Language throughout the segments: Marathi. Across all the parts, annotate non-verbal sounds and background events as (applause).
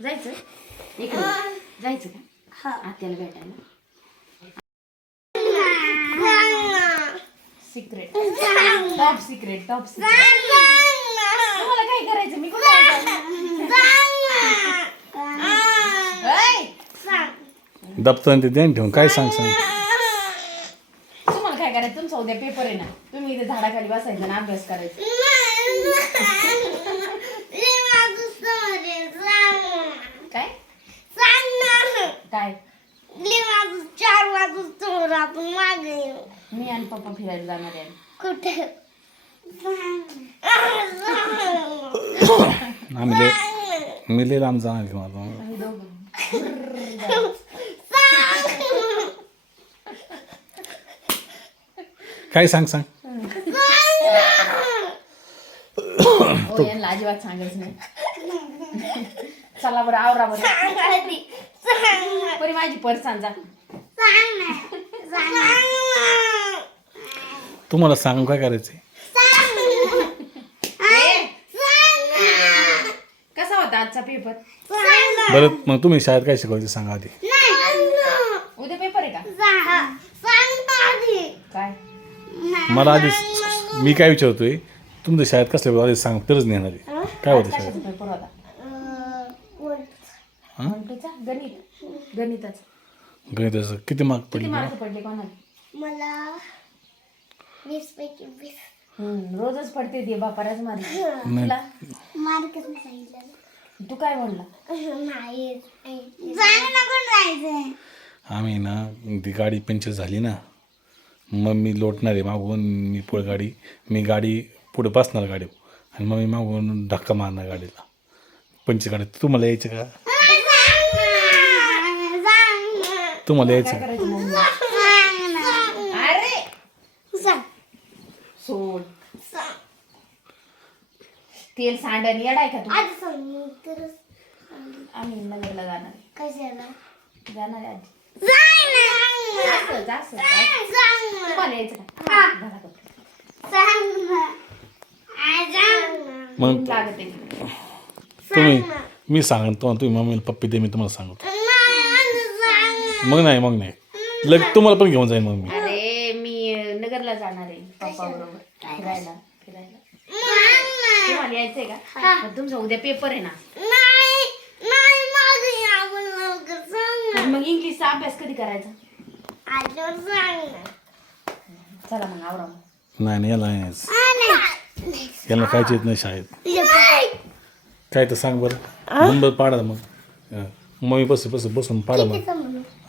जायचं? इकडे. जायचं का? आत्याला भेटायला. Secret top secret top secret तुम्हाला काय करायचं? मी कुठे दप्तर ते ध्यान ठेवून काय सांग सांग. तुम्हाला काय करायचं? तुमचा उद्या पेपर आहे ना. तुम्ही इथे झाडाखाली बसायचं ना अभ्यास करायचा. काय? चार वाजून समोर आपण मागे येऊ. मी आणि पप्पा फिरायला जाणार आहे. कुठे? आम्ही लय मी लय लांब जाणार आहे माझं आम्ही दोघं. काय सांग सांग. हो यांना अजिबात सांगायचं नाही. चला बरं आवरा बरं. बरी माझी पर्स आण जा. तुम्हाला सांग काय करायचंय? कसा होता आजचा पेपर? बरं मग तुम्ही शाळेत काय शिकवायचं सांगा आधी. उद्या पेपर आहे का? काय? मला आधी मी काय विचारतोय तुमच्या शाळेत कसल्या आधी सांग तरच नेणार आहे. काय होतं शाळेत? कशाचा पेपर होता? गणित. गणिताचा. गणिताचं. किती मार्क किती पडले मार्क पडले कोणाला? मला वीस पैकी वीस. हम्म, रोजच पडते दे बापाराच मार्क. (laughs) तुला? सांगितलं तू काय म्हणला? नाही जायला नको जायचंय आम्ही ना ती गाडी पंक्चर झाली ना मग मी लोटणार आहे मागून मी पुढे गाडी मी गाडी पुढे बसणार गाडीवर. आणि मग मी मागून धक्का मारणार गाडीला. पंचर गाडी तुम्हाला यायचं का? तुम्हाला यायचं. सोड. तेल सांडण येडाय का तू? आज सांग तर आम्ही नगरला जाणार. कशाला? जाणार आहे आजी. तुम्हाला यायचं का? घाला कपडे. मग लागत. आहे तुम्ही मी तुम्हाला तुम्ही मम्मीला पप्पी दे मी तुम्हाला सांगतो. मग नाही मग नाही. लग तुम्हाला पण घेऊन जाईन मग मी. अरे मी नगरला जाणार आहे पप्पा बरोबर. फिरायला फिरायला. सांग ना. तुम्हाला यायचंय का? मग तुमचा उद्या पेपर आहे ना. नाही, नाही, मागे. तर इंग्लिशचा अभ्यास कधी करायचा? आल्यावर सांग ना. चला मग आवरा मग. नाही नाही याला नाही. यायचं. येत नाही शाळेत. काय तर सांग बरं. नंबर पाडा मग. हं. मग मी बस बस बसून पाडा मग.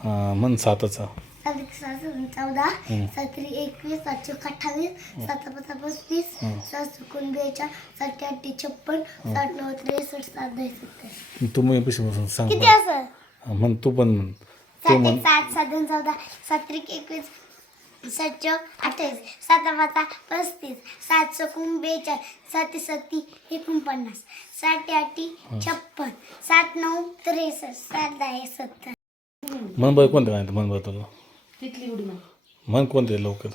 मन साताचा सात सहा चौदा सातरी एकवीस सातशे अठ्ठावीस सात पाच पस्तीस सात चुकून बेचाळ सात आठ छप्पन सात नऊ त्रेसष्ट सात दहा सत्तर तू मग पैसे बसून सांग किती. असं हां, म्हण तू पण म्हण तू सात म्हण एक सात सात दोन चौदा सात त्रिक एकवीस सात चौक अठ्ठावीस सात पाच पस्तीस सात चौकून बेचाळ सात सत्ती एकोणपन्नास सात आठी छप्पन सात नऊ त्रेसष्ट सात दहा सत्तर म्हण बरं कोणतं काय म्हण बरं तुला? तिथली उडी मग म्हण कोणते लवकर?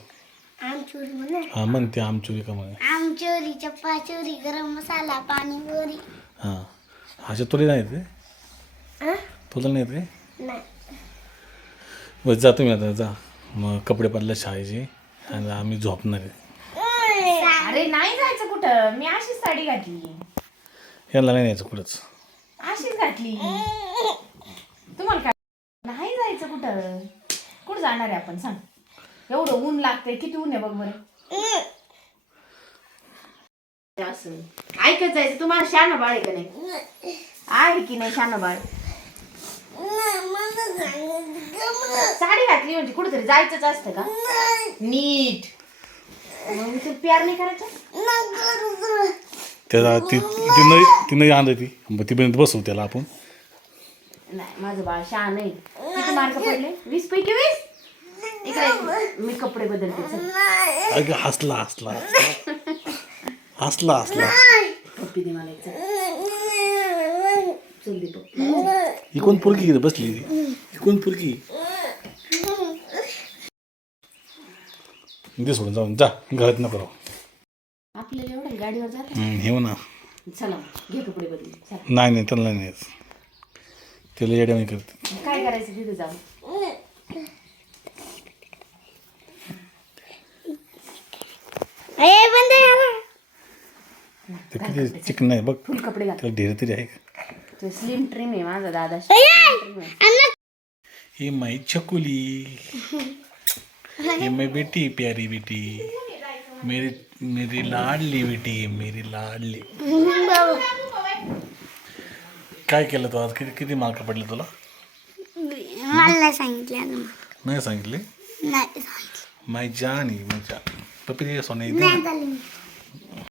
आमचुरी म्हणा. हां म्हण ते आमचुरी का म्हणे? आमचोरी चप्पाचोरी गरम मसाला पाणी बोरी हां. अशा तुला नाही अं? तुला नाही येत रे? नाही. बस जा तुम्ही आता जा. मग कपडे बदला शाळेचे आणि आम्ही झोपणार आहे. अरे नाही जायचं कुठं? मी अशीच साडी घातली. याला नाही न्यायचं कुठंच. अशीच घातली तुम्हाला काय नाही जायचं कुठं कुठं जाणार आहे आपण सांग. एवढं ऊन लागतंय किती ऊन आहे बघ बरं. असं. ऐकत जायचं तुम्हाला शान बाळ आहे का नाही? आहे की नाही शान बाळ साडी घातली म्हणजे कुठेतरी जायचंच असतं का? नीट. मग तुला प्यार नाही करायचं? त्याला ती ती नाही ती नाही आणली ती. मग तीपर्यंत बसवू त्याला आपण. नाही माझं बाळ शान आहे. किती मार्क पडले? वीस पैकी वीस? इकडे मी कपडे बदलते चल. अगं हसला हसला हसला. हसला पप्पी दे मला एक चल. चल दे पप्पी. ही कोण पुरकी बसली? ही कोण पुरकी दे सोडून जाऊन जा घरात नको राहू. आपल्याला एवढं गाडीवर जात? हम्म, हे हो ना. चला घे कपडे बदलून चला. नाही नाही त्याला नाही यायचं. तिला येड्याने करते. काय करायचं तिथे जाऊन? ए बंद ते किती चिकन आहे बघ. फुल कपडे घाल. त्याला ढेर तरी आहे का? तो स्लिम ट्रिम आहे माझा दादा. माई चकुली ये मैं बेटी प्यारी बेटी. मेरी मेरी लाडली बेटी मेरी लाडली. काय केलं तू आज? किती किती मार्क पडले तुला? मला नाही सांगितलं नाही सांगितले? नाही माय जान आहे, माय जान. सोने नाही झाली